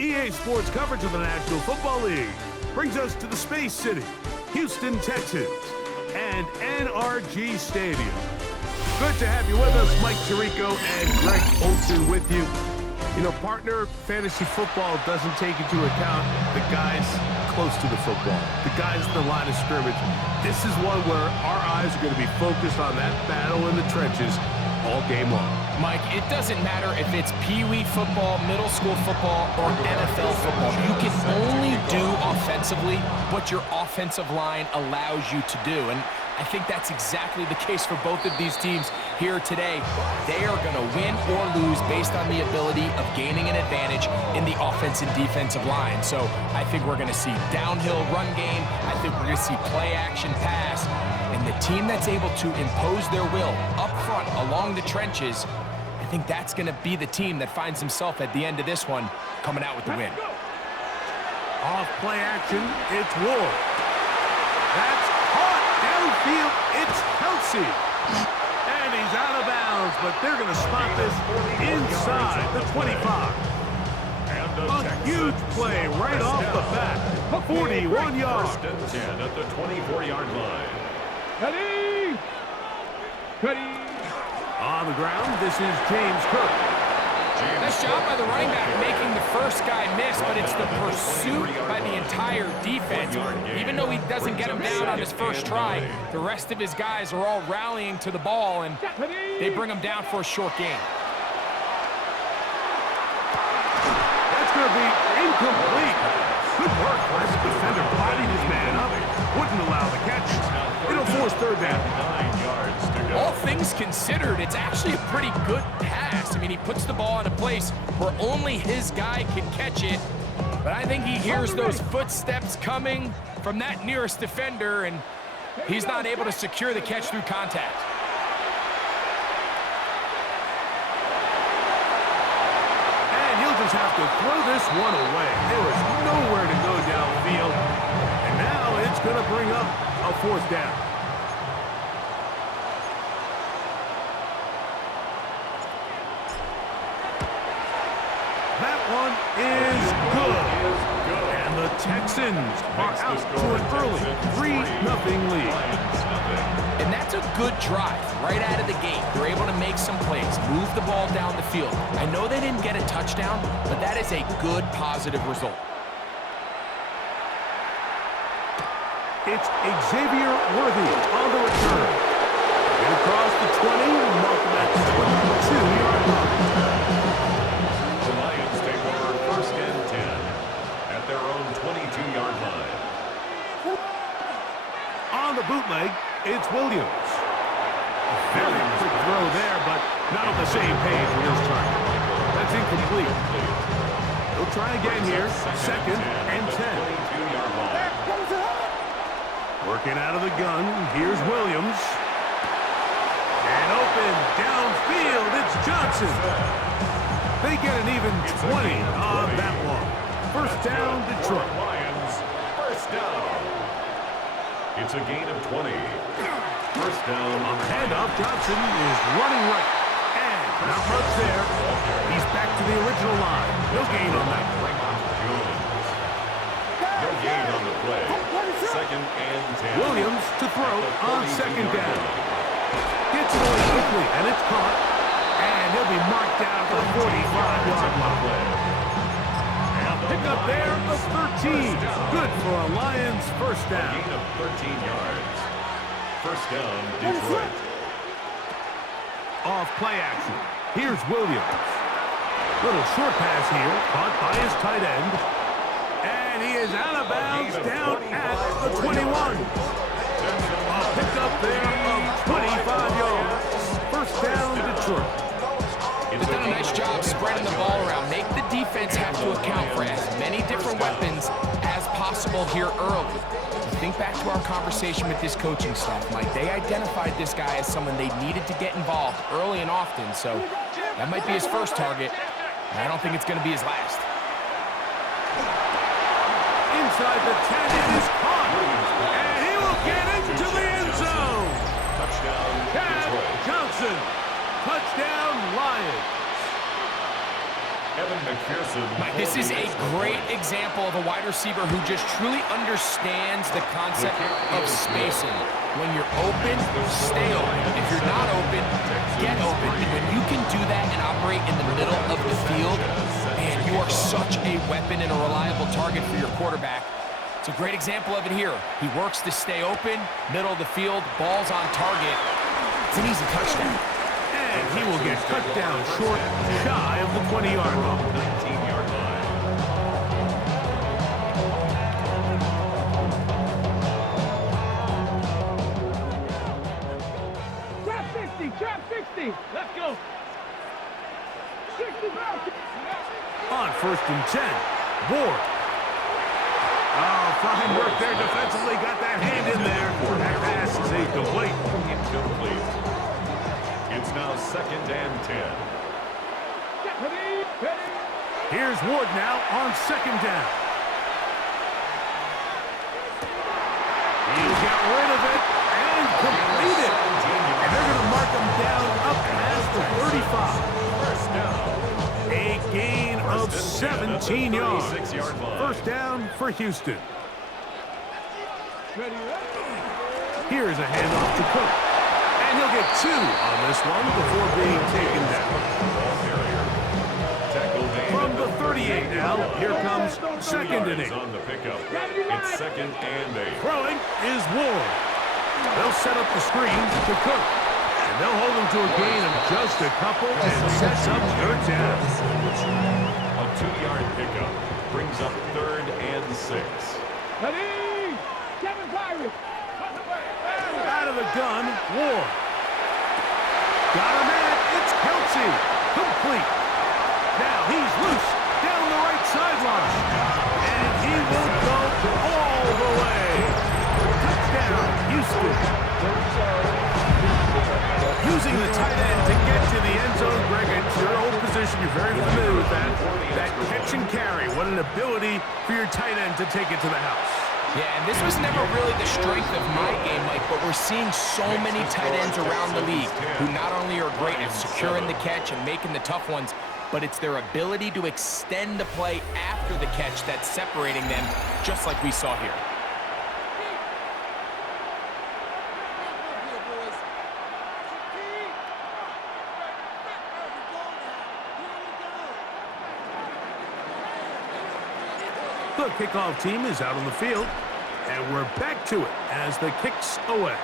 EA Sports coverage of the National Football League brings us to the Space City, Houston, Texas, and NRG Stadium. Good to have you with us, Mike Tirico and Greg Olson with you. You know, partner, fantasy football doesn't take into account the guys close to the football, the guys in the line of scrimmage. This is one where our eyes are going to be focused on that battle in the trenches all game long. Mike, it doesn't matter if it's Pee-wee football, middle school football, or NFL football. You can only do offensively what your offensive line allows you to do. And I think that's exactly the case for both of these teams here today. They are going to win or lose based on the ability of gaining an advantage in the offense and defensive line. So I think we're going to see downhill run game. I think we're going to see play action pass. And the team that's able to impose their will up front along the trenches, I think that's going to be the team that finds himself at the end of this one coming out with the win. Off play action, it's Ward. That's caught downfield, it's Kelsey. And he's out of bounds, but they're going to spot this inside the 25. A huge play right off the bat. 41 yards. 10 at the 24-yard line. Cuddy! On the ground, this is James Cook. Nice job by the running back making the first guy miss, but it's the pursuit by the entire defense. Even though he doesn't get him down on his first try, the rest of his guys are all rallying to the ball, and they bring him down for a short gain. That's going to be incomplete. Good work as the defender bodied his man up. Wouldn't allow the catch. It'll force third down. 9 yards to go. All things considered, it's actually a pretty good pass. I mean, he puts the ball in a place where only his guy can catch it. But I think he hears those footsteps coming from that nearest defender, and he's not able to secure the catch through contact. And he'll just have to throw this one away. There is nowhere to go downfield. And now it's going to bring up a fourth down. That one is good. And the Texans are out to an early 3-0 lead. And that's a good drive right out of the gate. They're able to make some plays, move the ball down the field. I know they didn't get a touchdown, but that is a good, positive result. It's Xavier Worthy on the return. Get across the 20, mark that 22-yard line. The Lions take over first and 10 at their own 22-yard line. On the bootleg, it's Williams. Very quick throw there, but not on the same page with his target. That's incomplete. He'll try again here, second and 10. 22-yard line. Working out of the gun, here's Williams. And open downfield, it's Johnson. They get an even 20 on that one. First down, Detroit. Lions, first down. It's a gain of 20. First down. On the handoff, Johnson is running right. And not much there. He's back to the original line. No gain on that. No gain on the play. Second and 10. Williams to throw on second down. Gets it away quickly, and it's caught. And he'll be marked down for the 45-yard line. Pick up there of 13. Good for a Lions first down. Gain of 13 yards. First down, Detroit. Off play action. Here's Williams. Little short pass here, caught by his tight end. And he is out of bounds down at the 21. A pickup there of 25 yards. First down, Detroit. They've done a nice job spreading the ball around. Make the defense have to account for as many different weapons as possible here early. Think back to our conversation with this coaching staff, Mike. They identified this guy as someone they needed to get involved early and often, so that might be his first target, and I don't think it's going to be his last. Inside the 10, it is caught, and he will get into the end zone. Touchdown, Cam Detroit. Johnson, touchdown Lions. Evan McPherson. Mike, this is a great example of a wide receiver who just truly understands the concept of spacing. When you're open, stay open. If you're not open, get open. And when you can do that and operate in the middle of the field, man, you are such a weapon and a reliable target for your quarterback. It's a great example of it here. He works to stay open, middle of the field, ball's on target. It's an easy touchdown. And he will get cut down short, shy of the 20-yard line. 19-yard line. Trap 60, trap 60. Let's go. 60 back. On 1st and 10, Ward. Oh, fine work there defensively. Got that hand in there. That pass is incomplete. Incomplete. It's now 2nd and 10. Here's Ward now on 2nd down. He'll get rid of it and complete it. And they're going to mark him down up past the 35. First down. A gain of 17 yards. 36-yard line. First down for Houston. Here's a handoff to Cook. And he'll get 2 on this one before being taken down. Ball carrier. Tackle made. From the 38 now, here comes 2nd and 8. On the pickup. It's 2nd and 8. Throwing is Ward. They'll set up the screen to Cook. And they'll hold him to a gain of just a couple and sets up 3rd down. A 2-yard pickup brings up 3rd and 6. Out of the gun, Ward. Got him in. It's Kelsey. Complete. Now he's loose down the right sideline. And he will go all the way. Touchdown, Houston. Using the tight end to get to the end zone, Greg, it's your old position. You're very familiar with that. That catch and carry. What an ability for your tight end to take it to the house. Yeah, and this was never really the strength of my game, Mike, but we're seeing so many tight ends around the league who not only are great at securing the catch and making the tough ones, but it's their ability to extend the play after the catch that's separating them, just like we saw here. The kickoff team is out on the field, and we're back to it as the kick's away.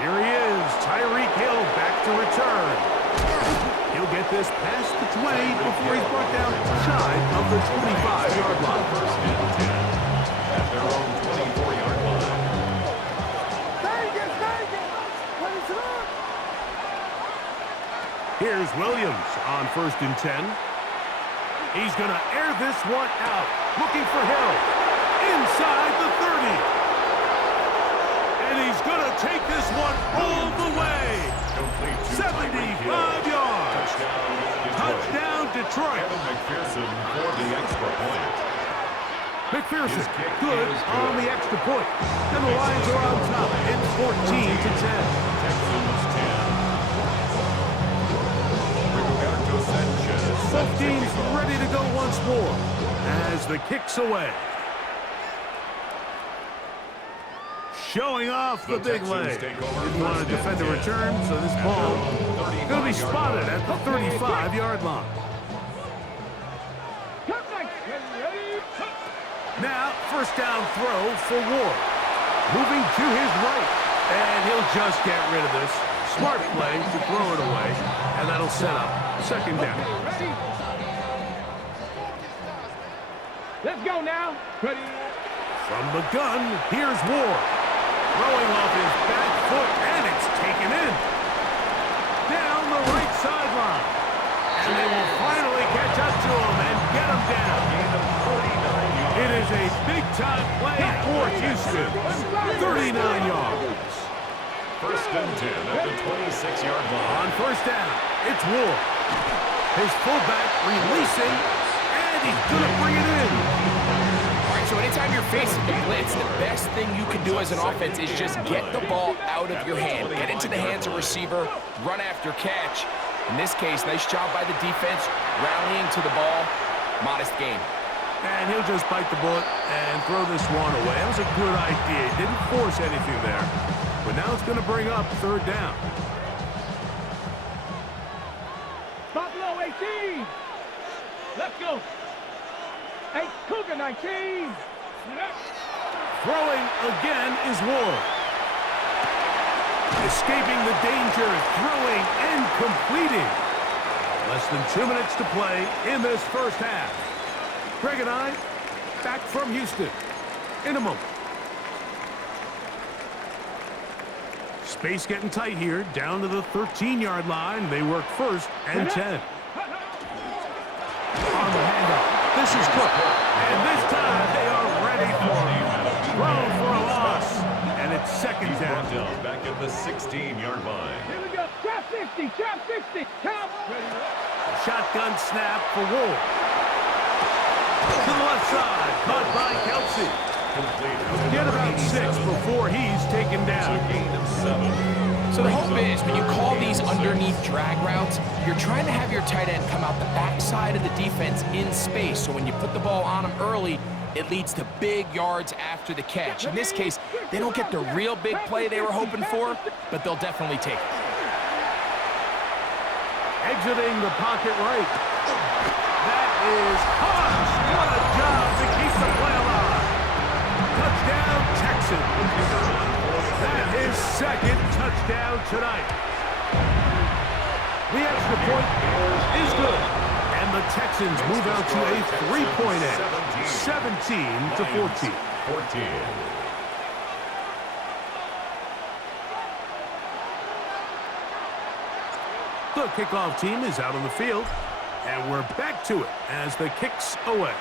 Here he is, Tyreek Hill back to return. He'll get this past the 20 before he's brought down shy of the 25-yard line. 1st and 10 at their own 24-yard line. Here's Williams on 1st and 10. He's going to air this one out, looking for Hill inside the 30. And he's going to take this one all the way. 75 yards. Touchdown, Detroit. Evan McPherson for the extra point. McPherson, good on the extra point. And the Lions are on top. It's 14-10. Texans 10. Roberto Sanchez. Both teams ready to go once more as the kick's away. Showing off the big leg. Didn't want to defend a return, so this ball going to be spotted at the 35-yard line. Now, 1st down throw for Ward. Moving to his right, and he'll just get rid of this. Smart play to throw it away, and that'll set up 2nd down. Let's go now. Ready. From the gun, here's Ward. Throwing off his back foot, and it's taken in. Down the right sideline. And they will finally catch up to him and get him down. It is a big-time play for Houston. 39 yards. 1st and 10 at the 26-yard line. On 1st down, it's Ward. His fullback releasing, and he's going to bring it in. All right, so anytime you're facing the blitz, the best thing you can do as an offense is just get the ball out of your hand. Get into the hands of receiver, run after catch. In this case, nice job by the defense, rallying to the ball. Modest gain. And he'll just bite the bullet and throw this one away. That was a good idea. He didn't force anything there. But now it's going to bring up third down. Buffalo 18. Let's go. 8 Cougar 19. Throwing again is Ward. Escaping the danger, throwing and completing. Less than 2 minutes to play in this first half. Greg and I, back from Houston in a moment. Space getting tight here, down to the 13-yard line. They work first and 10. On the handoff, this is Cook. And this time they are ready for him. Thrown for a loss. And it's second down. Back at the 16-yard line. Here we go. Trap 60. Trap 60. Count. Shotgun snap for Wolf. To the left side, caught by Kelsey. Get about 6 before he's taken down. So the hope is when you call these underneath drag routes, you're trying to have your tight end come out the backside of the defense in space. So when you put the ball on him early, it leads to big yards after the catch. In this case, they don't get the real big play they were hoping for, but they'll definitely take it. Exiting the pocket right. That is harsh. What a job to keep the play alive. Touchdown, Texans. That is second touchdown tonight. The extra point is good. And the Texans move out to a 3-point edge, 17-14. The kickoff team is out on the field, and we're back to it as the kick's away.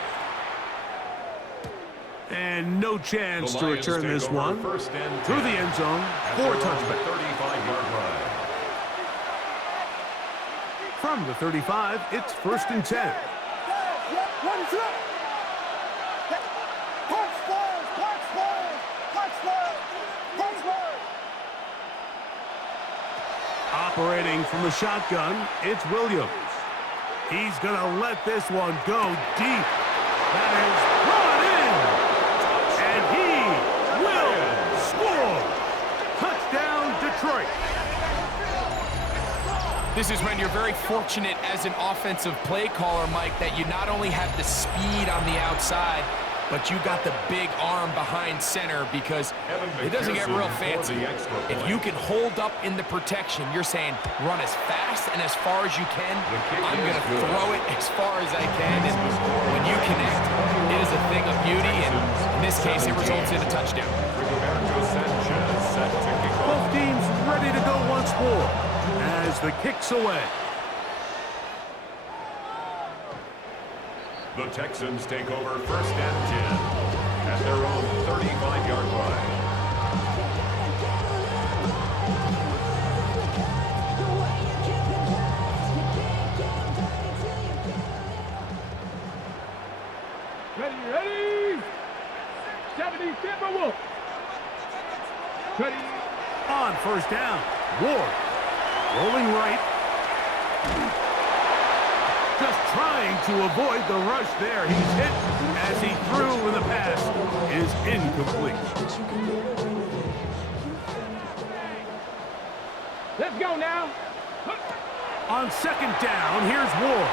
And no chance to return this one through the end zone for a touchback. 35-yard line. From the 35, it's first and 10. Operating from the shotgun, it's Williams. He's going to let this one go deep. That is brought in, and he will score. Touchdown, Detroit. This is when you're very fortunate as an offensive play caller, Mike, that you not only have the speed on the outside, but you got the big arm behind center, because it doesn't get real fancy. If you can hold up in the protection, you're saying run as fast and as far as you can. I'm going to throw it as far as I can. And when you connect, it is a thing of beauty. And in this case, it results in a touchdown. Both teams ready to go once more as the kick's away. The Texans take over first and 10 at their own 35-yard line. Ready. 70 Timberwolves. Ready. On first down, Ward rolling right. Just trying to avoid the rush there. He's hit as he threw, and the pass is incomplete. Let's go now. On second down, here's Ward.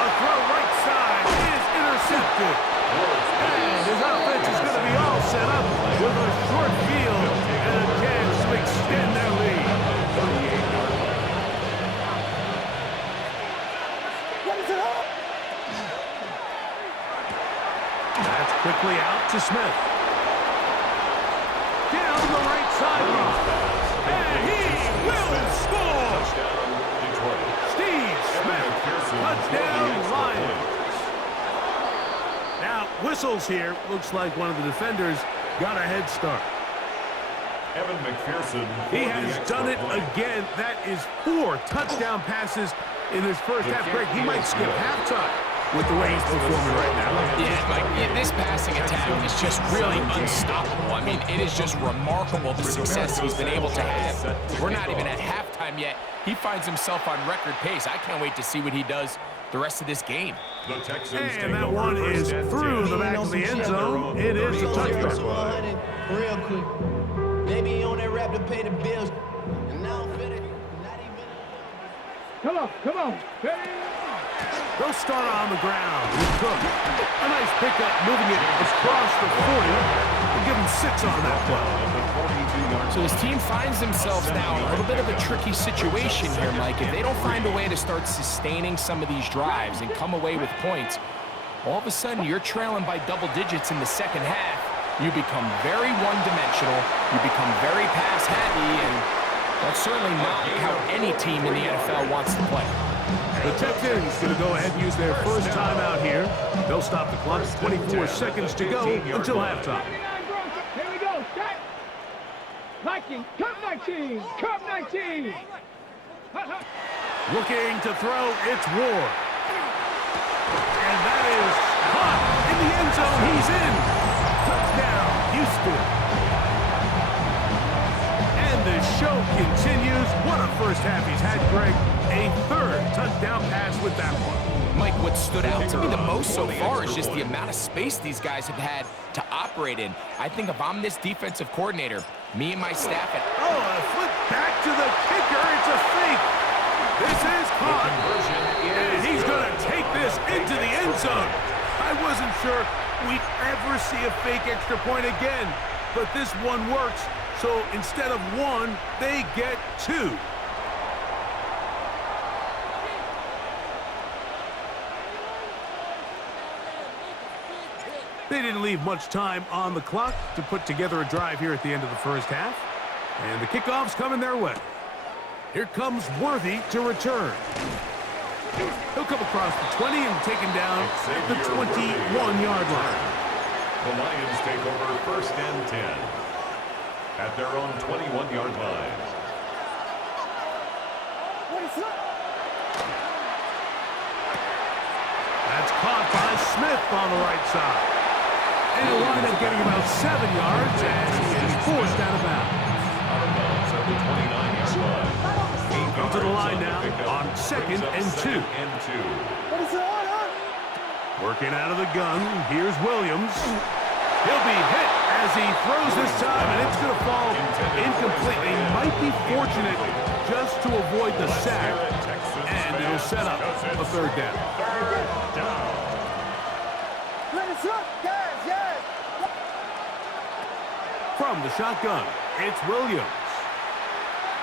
A throw right side is intercepted. And his offense is going to be all set up with a short field and a chance to extend their lead. That's quickly out to Smith. Down the right sideline. And he will score! Steve Smith, touchdown Lions. Now, whistles here. Looks like one of the defenders got a head start. Evan McPherson. He has done it again. That is 4 touchdown passes in his first half. Greg, he might skip halftime with the way he's performing right now. Yeah, Mike, this passing attack is just really unstoppable. I mean, it is just remarkable the success he's been able to have. We're not even at halftime. time yet. He finds himself on record pace. I can't wait to see what he does the rest of this game. The Texans And that one is through the back of the end zone. It is a touchdown. Real quick. Maybe he on that rap to pay the bills. And now I'm finished. Not even. Come on, come on. Hey. They'll start on the ground with Cook. A nice pickup, moving it across the 40. We'll give him 6 on that play. So his team finds themselves now in a little bit of a tricky situation here, Mike. If they don't find a way to start sustaining some of these drives and come away with points, all of a sudden you're trailing by double digits in the second half. You become very one-dimensional. You become very pass-heavy, and that's certainly not how any team in the NFL wants to play. The Texans going to go ahead and use their first timeout here. They'll stop the clock. 24 seconds to go until halftime. Here we go. Set. 19. Come 19. Come 19. Looking to throw, it's Ward. And that is caught in the end zone. He's in. Touchdown, Houston. And the show continues. What a first half he's had, Greg. A third touchdown pass with that one. Mike, what stood out to me the most so far is just the amount of space these guys have had to operate in. I think if I'm this defensive coordinator, me and my staff... Oh, a flip back to the kicker. It's a fake. This is caught. And he's going to take this into the end zone. I wasn't sure we'd ever see a fake extra point again, but this one works. So instead of 1, they get 2. They didn't leave much time on the clock to put together a drive here at the end of the first half. And the kickoff's coming their way. Here comes Worthy to return. He'll come across the 20 and taken down at the 21-yard line. The Lions take over first and 10 at their own 21-yard line. That's caught by Smith on the right side. And he'll wind up getting about 7 yards as he is forced out of bounds. Out of bounds at the 29-yard line. Go to the line now on 2nd and 2. Working out of the gun, here's Williams. He'll be hit as he throws this time, and it's going to fall incomplete. He might be fortunate just to avoid the sack, and it'll set up a third down. From the shotgun, it's Williams.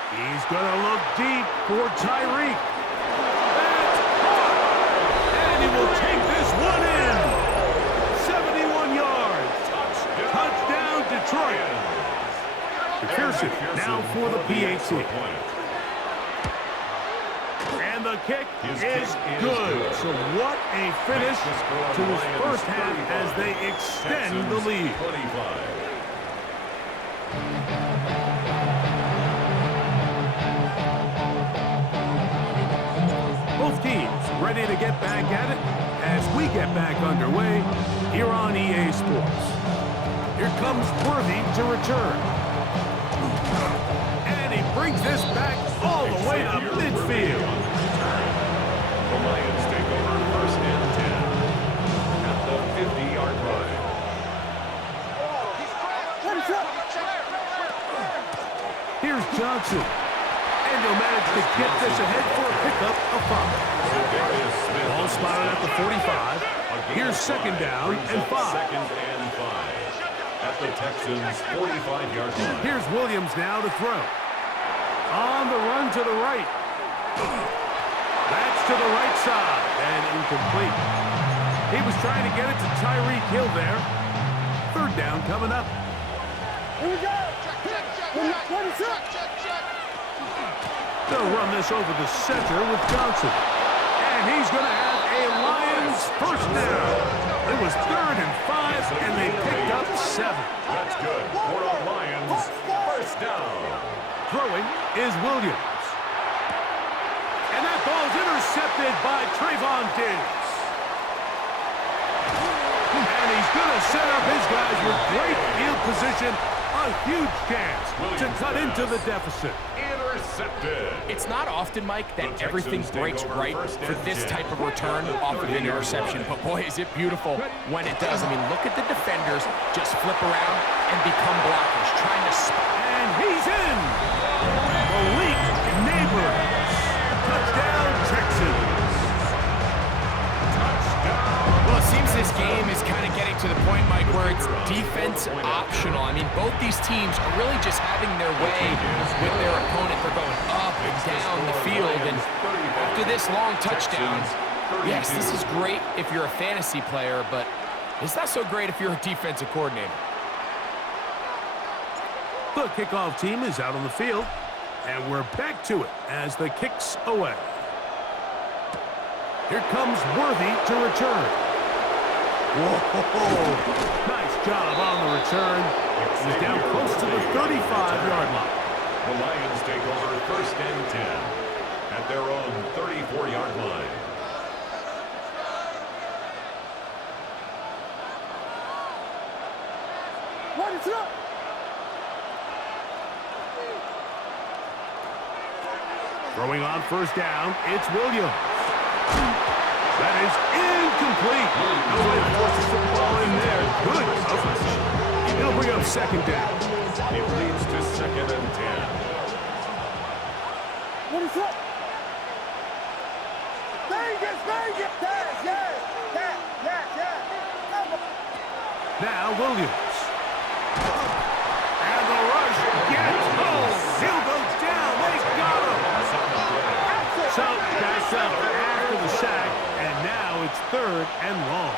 He's going to look deep for Tyreek. That's caught! And he will take this one in. 71 yards. Touchdown, Detroit. McPherson now for the PAT. And the kick is good. So what a finish to his first half as they extend the lead. Both teams ready to get back at it as we get back underway here on EA Sports. Here comes Worthy to return. And he brings this back all the way to midfield. The Lions take over first and 10 at the 50-yard line. Here's Johnson. And he'll manage to get this ahead for a pickup of 5. Ball spotted at the 45. Here's second down and 5. Second and 5 at the Texans' 45-yard line. Here's Williams now to throw. On the run to the right. That's to the right side and incomplete. He was trying to get it to Tyreek Hill there. Third down coming up. Here we go. They'll run this over the center with Johnson. And he's going to have a Lions first down. It was 3rd and 5, and they picked up 7. That's good for the Lions. First down. Throwing is Williams. And that ball's intercepted by Trayvon Diggs. And he's going to set up his guys with great field position. A huge chance to cut into the deficit. Intercepted. intercepted. It's not often, Mike, that everything breaks right for this type of return off of an interception, but boy, is it beautiful when it does. I mean, look at the defenders just flip around and become blockers, trying to and he's in! Malik Neighbors. Touchdown, Texans. Well, it seems this game is kind of getting to the point, Mike, where it's defense optional. I mean, both these teams are really just having their way with their opponent. They're going up and down the field, and after this long touchdown, yes, this is great if you're a fantasy player, but it's not so great if you're a defensive coordinator. The kickoff team is out on the field, and we're back to it as the kick's away. Here comes Worthy to return. Whoa! Nice job on the return. He's down close to the 35-yard line. The Lions take over first and 10 at their own 34-yard line. What is up? Throwing on first down, it's Williams. That is incomplete. No way to force the football in there. Good coverage. It'll bring up second down. It leads to second and 10. What is up? Vegas, Vegas! Yes! Now Williams. And the rush gets home. Hill goes down. They got him. So that's up after the sack, and now it's third and long.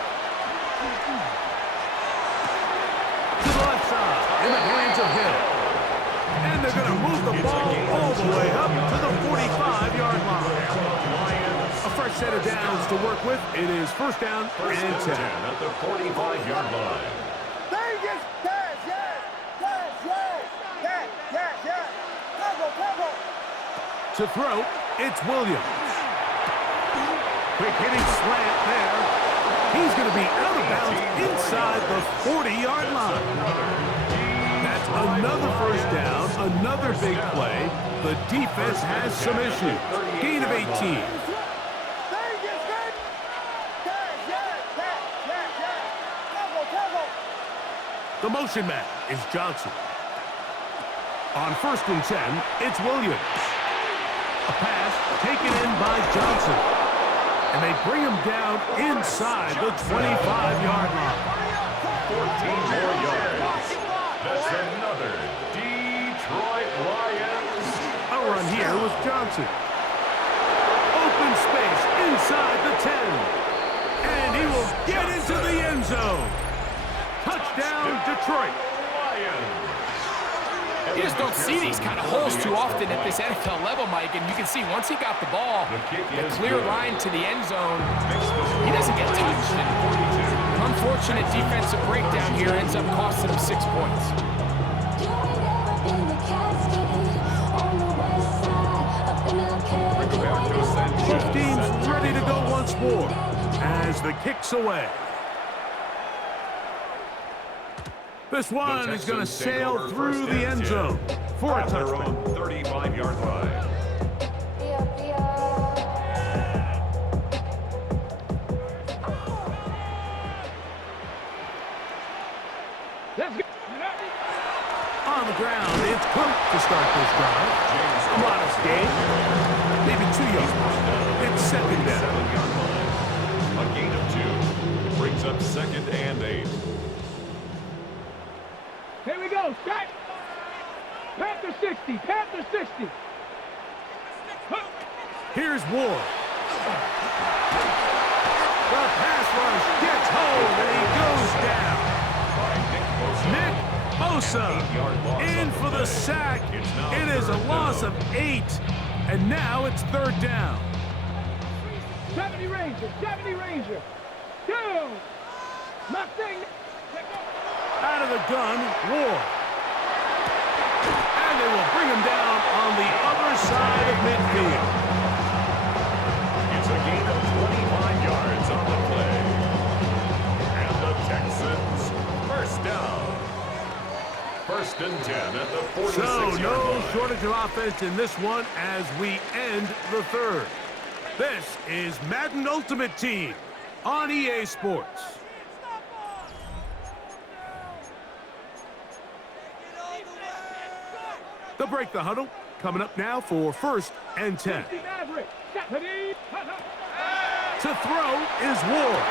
To the left side, in the hands of Hill. And they're going to move the ball all the way up to the 45-yard line. A fresh set of downs to work with. It is first down and 10. At the 45-yard line. Vegas! Yes! Cover! To throw, it's Williams. Quick hitting slant there. He's going to be out of bounds inside the 40-yard line. That's another first down, another big play. The defense has some issues. Gain of 18. The motion man is Johnson. On first and 10, it's Williams. A pass taken in by Johnson. And they bring him down inside the 25-yard line. 14 more yards. That's another Detroit Lions. A run here with Johnson. Open space inside the 10. And he will get into the end zone. Touchdown, Detroit. You just don't see these kind of holes too often at this NFL level, Mike, and you can see once he got the ball, the clear line to the end zone, he doesn't get touched. And an unfortunate defensive breakdown here ends up costing him 6 points. Both teams ready to go once more as the kick's away. This one is going to sail through the end zone for a touchdown. 35-yard line. Let's go! On the ground, it's Cook to start this drive. A modest gain, maybe 2 yards. It's second down. 7-yard line. A gain of 2 brings up second and 8. Here we go, set! Panther 60! Here's Ward. The pass rush gets home, and he goes down. Nick Bosa in for the sack. It is a loss of 8, and now it's third down. 70 Ranger! Down! Nothing! Out of the gun, Ward. And they will bring him down on the other side of midfield. It's a gain of 25 yards on the play. And the Texans first down. First and 10 at the 46-yard So, line. no shortage of offense in this one as we end the third. This is Madden Ultimate Team on EA Sports. They'll break the huddle. Coming up now for first and 10. To throw is Ward.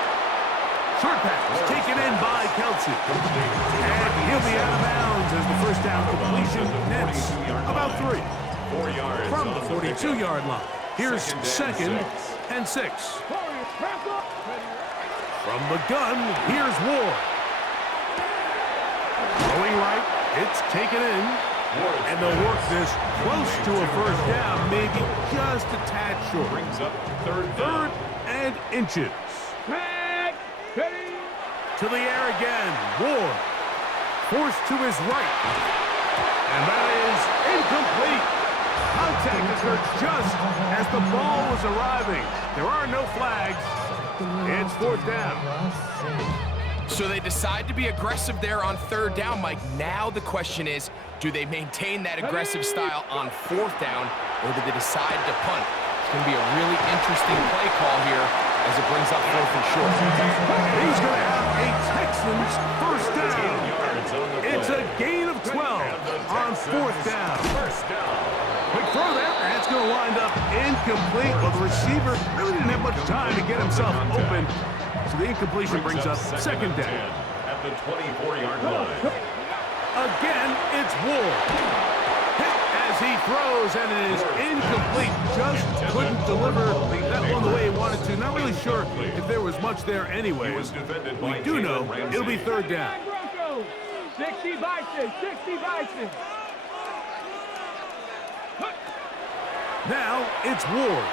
Short pass taken in by Kelsey. And he'll be out of bounds as the first down completion nets about 3. 4 yards From the on 42-yard line. Here's second and 6. From the gun, here's Ward. Going right, it's taken in. And they'll work this close to a first down, maybe just a tad short. Brings up third Third and inches. To the air again. Ward. Forced to his right. And that is incomplete. Contact occurred just as the ball was arriving. There are no flags. It's fourth down. So they decide to be aggressive there on third down, Mike. Now the question is, do they maintain that aggressive style on fourth down, or do they decide to punt? It's going to be a really interesting play call here as it brings up fourth and short. He's going to have a Texans first down. yards on the It's a gain of 12 on fourth down. First down. Quick throw there. That's going to wind up incomplete. Well, the receiver really didn't have much time to get himself open. So the incompletion brings up second down. At the 24-yard line. Again, it's Ward. Hit as he throws, and it is incomplete. Just couldn't deliver that one the way he wanted to. Not really sure if there was much there anyways. We do know it'll be third down. 60 Bison, 60 Bison. Now it's Ward.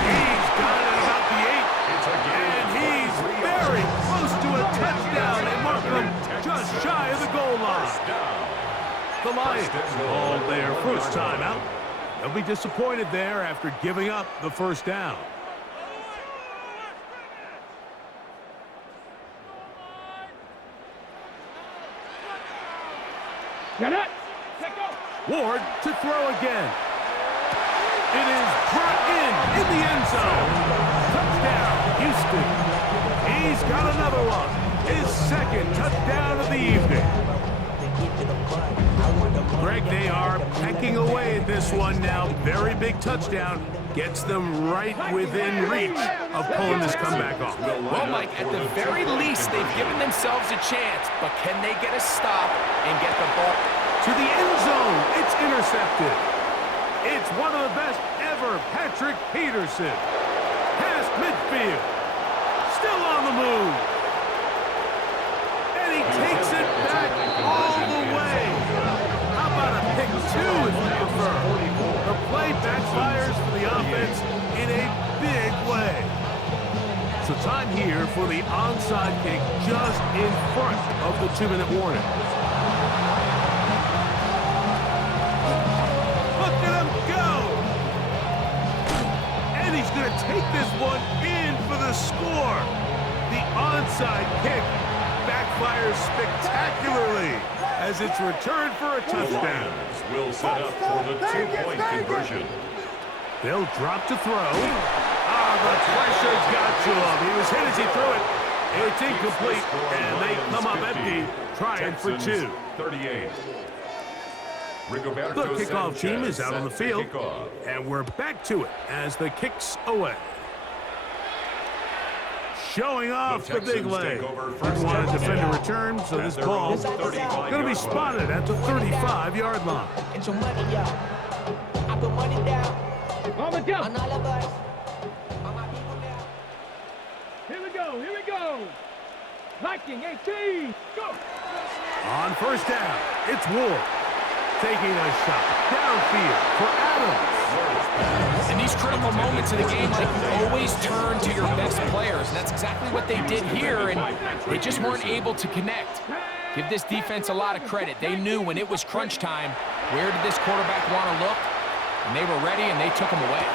He's got it about the 8. And he's very close to a touchdown. They mark him just shy of the goal line. The Lions called their first timeout. They'll be disappointed there after giving up the first down. Get it. Ward to throw again. It is brought in the end zone. Touchdown, Houston. He's got another one. His second touchdown of the evening. Greg, they are pecking away at this one now. Very big touchdown. Gets them right within reach of pulling this comeback off. Well, Mike, at the very least, they've given themselves a chance, but can they get a stop and get the ball To the end zone, it's intercepted. It's one of the best ever, Patrick Peterson. Past midfield. Still on the move. And he takes it back all the way. How about a pick 2 if you prefer? The play backfires for the offense in a big way. So time here for the onside kick just in front of the 2-minute warning. He's going to take this one in for the score. The onside kick backfires spectacularly as it's returned for a touchdown. Will set up for the 2-point conversion. They'll drop to throw. The pressure's got to him. He was hit as he threw it. It's incomplete, and they come up empty, trying for 2. 38. The kickoff team is out on the field, and we're back to it as the kick's away. Showing off the big leg. Didn't want to defend a return, so this ball going to be spotted at the 35-yard line. Get your money up. I put money down. On the down. Here we go. Here we go. Viking 18. Go. On first down, it's Ward. Taking a shot downfield for Adams. In these critical moments of the game, like, you always turn to your best players, and that's exactly what they did here, and they just weren't able to connect. Give this defense a lot of credit. They knew when it was crunch time, where did this quarterback want to look, and they were ready, and they took him away.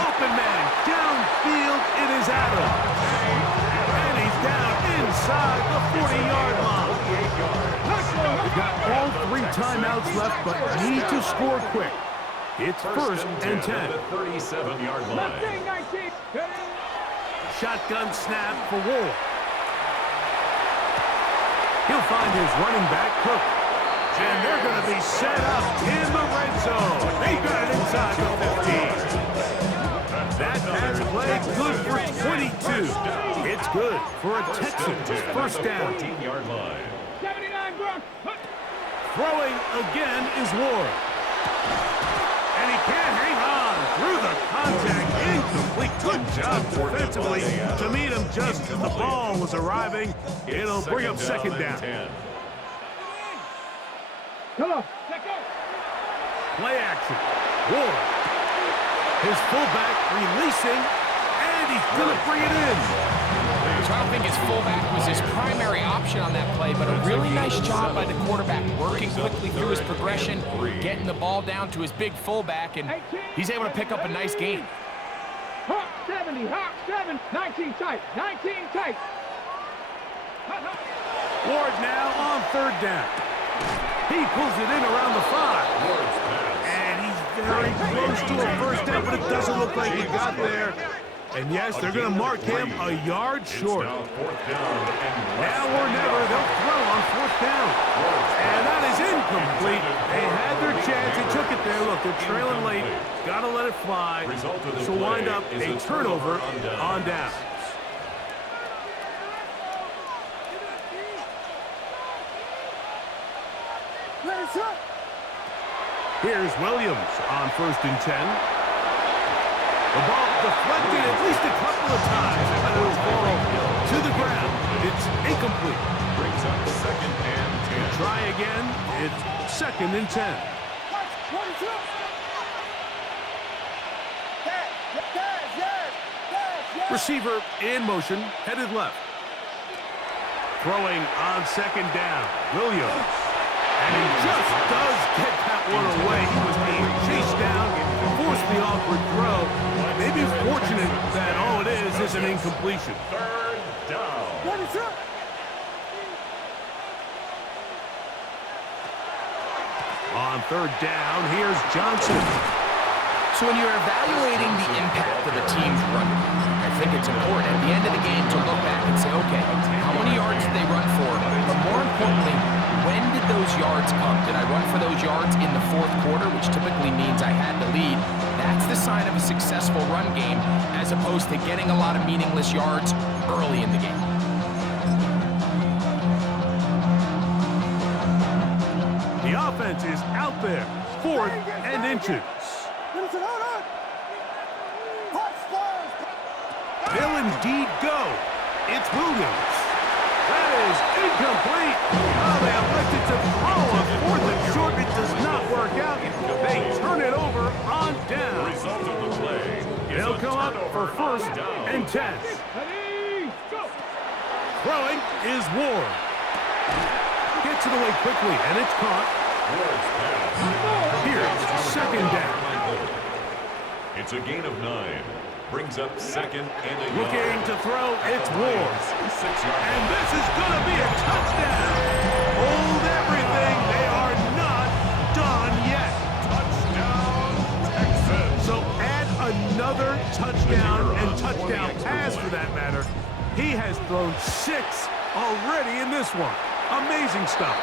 Open man, downfield, it is Adams. And he's down inside the 40-yard line. timeouts left, but need to score quick. It's first and 10. At the 37-yard line. Left wing 19. Shotgun snap for Ward. He'll find his running back, Cook. And they're going to be set up in the red zone. They got it inside the 15. That pass play good for 22. It's good for a Texans first down. 14-yard line. 79 Brock. Throwing again is Ward. And he can't hang on through the contact. Incomplete. Good job defensively to meet him just as the ball was arriving. It'll bring up second down. Come on. Let go. Play action. Ward. His fullback releasing, and he's going to bring it in. So I don't think his fullback was his primary option on that play, but a really nice job by the quarterback working quickly through his progression, getting the ball down to his big fullback, and he's able to pick up a nice gain. Hawk 70, Hawk 7, 19 tight, 19 tight. Ward now on third down. He pulls it in around the 5. And he's very close to a first down, but it doesn't look like he got there. And yes, they're going to mark him a yard short. Now or never, they'll throw on fourth down. And that is incomplete. They had their chance. They took it there. Look, they're trailing late. Got to let it fly. So wind up a turnover on down. Here's Williams on first and 10. The ball deflected at least a couple of times, but it'll fall to the ground. It's incomplete. Brings up second and 10. Try again. It's second and 10. Receiver in motion, headed left. Throwing on second down, Williams. And he just does get that one away. He was being chased down, forced the awkward throw. Maybe fortunate that all it is an incompletion. Third down. On third down, here's Johnson. So when you're evaluating the impact of a team's run, I think it's important at the end of the game to look back and say, okay, how many yards did they run for? But more importantly, when did those yards come? Did I run for those yards in the fourth quarter, which typically means I had the lead? That's the sign of a successful run game, as opposed to getting a lot of meaningless yards early in the game. The offense is out there, fourth and inches. They'll indeed go. It's Williams. That is incomplete. Oh, they elected to throw a fourth and short. It does not work out. They turn it over on down. Result of the play. They'll come up for first and 10. Ready, go. Throwing is Ward. Gets it away quickly, and it's caught. Here's second down. It's a gain of 9. Brings up second and a yard. Looking to throw, it's Ward. 6 yards. And this is going to be a touchdown. Hold everything. They are not done yet. Touchdown, Texas. So add another touchdown and touchdown pass for that matter. He has thrown 6 already in this one. Amazing stuff.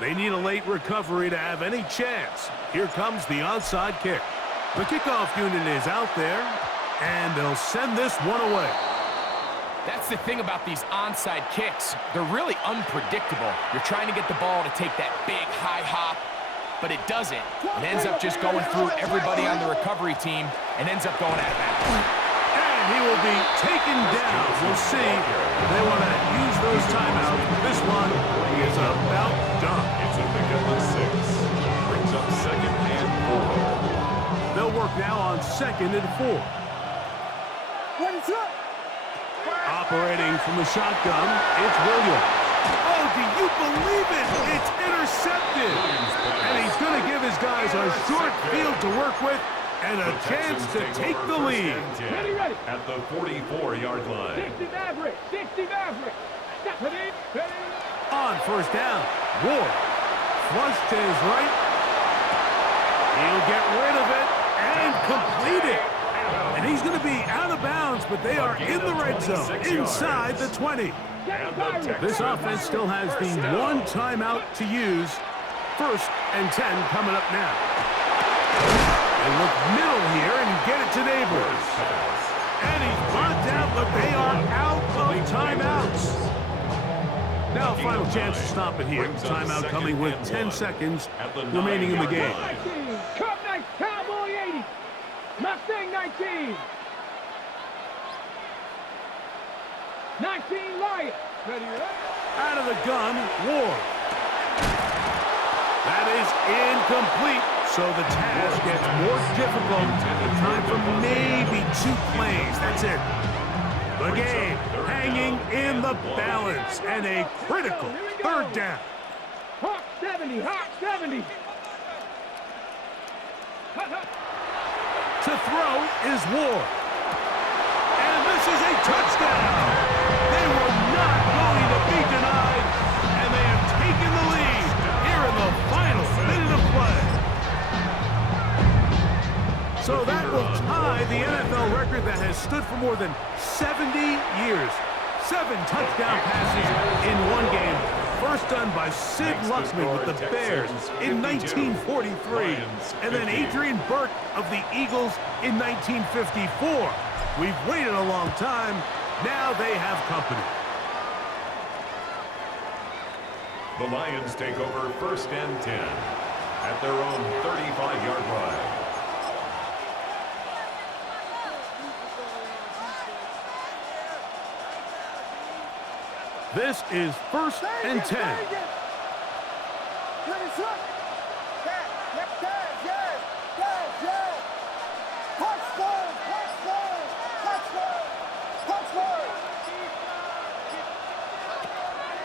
They need a late recovery to have any chance. Here comes the onside kick. The kickoff unit is out there, and they'll send this one away. That's the thing about these onside kicks. They're really unpredictable. You're trying to get the ball to take that big high hop, but it doesn't. It ends up just going through everybody on the recovery team and ends up going out of bounds. And he will be taken down. We'll see if they want to use those timeouts. This one is about done. It's a pickup of 6. Brings up second and 4. They'll work now on second and 4. Operating from the shotgun, it's Williams. Oh, do you believe it? It's intercepted. And he's going to give his guys a short field to work with, and a chance to take the lead. Ready, ready. At the 44-yard line. 60 Maverick. 60 Maverick. Step it in. Ready. On first down, Ward. Flush to his right. He'll get rid of it and complete it. And he's going to be out of bounds, but they are in the red zone, inside the 20. This offense still has the one timeout to use. 1st and 10 coming up now. They look middle here and get it to Neighbors. And he's blocked out, but they are out of timeouts. Now a final chance to stop it here. Timeout coming with 10 seconds remaining in the game. 19. Cup night, Cowboy 80. Mustang 19. 19 Lion. Ready, ready. Out of the gun, Ward. That is incomplete, so the task gets more difficult. Time for maybe 2 plays. That's it. The game hanging in the balance, and a critical 3rd down. Hawk 70, Hawk 70. To throw is Ward. And this is a touchdown. They were not going to be denied, and they have taken the lead here in the final minute of play. So that will tie the NFL record that has stood for more than 70 years. 7 touchdown passes in one game. First done by Sid Luckman with the Bears in 1943. And then Adrian Burke of the Eagles in 1954. We've waited a long time. Now they have company. The Lions take over 1st and 10 at their own 35-yard line. This is 1st and 10.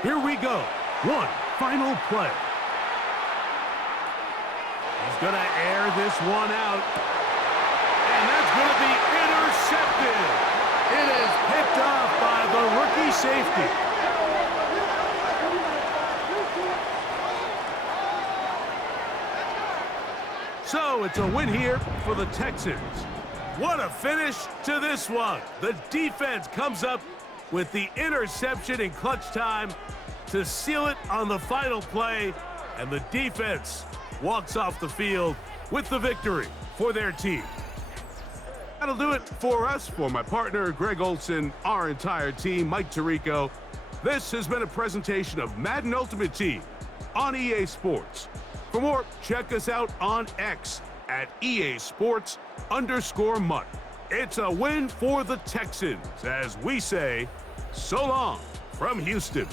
Here we go. One final play. He's going to air this one out. And that's going to be intercepted. It is picked off by the rookie safety. So it's a win here for the Texans. What a finish to this one. The defense comes up with the interception in clutch time to seal it on the final play, and the defense walks off the field with the victory for their team. That'll do it for us, for my partner, Greg Olson, our entire team, Mike Tirico. This has been a presentation of Madden Ultimate Team on EA Sports. For more, check us out on X at EA Sports_Mutt. It's a win for the Texans, as we say, so long from Houston.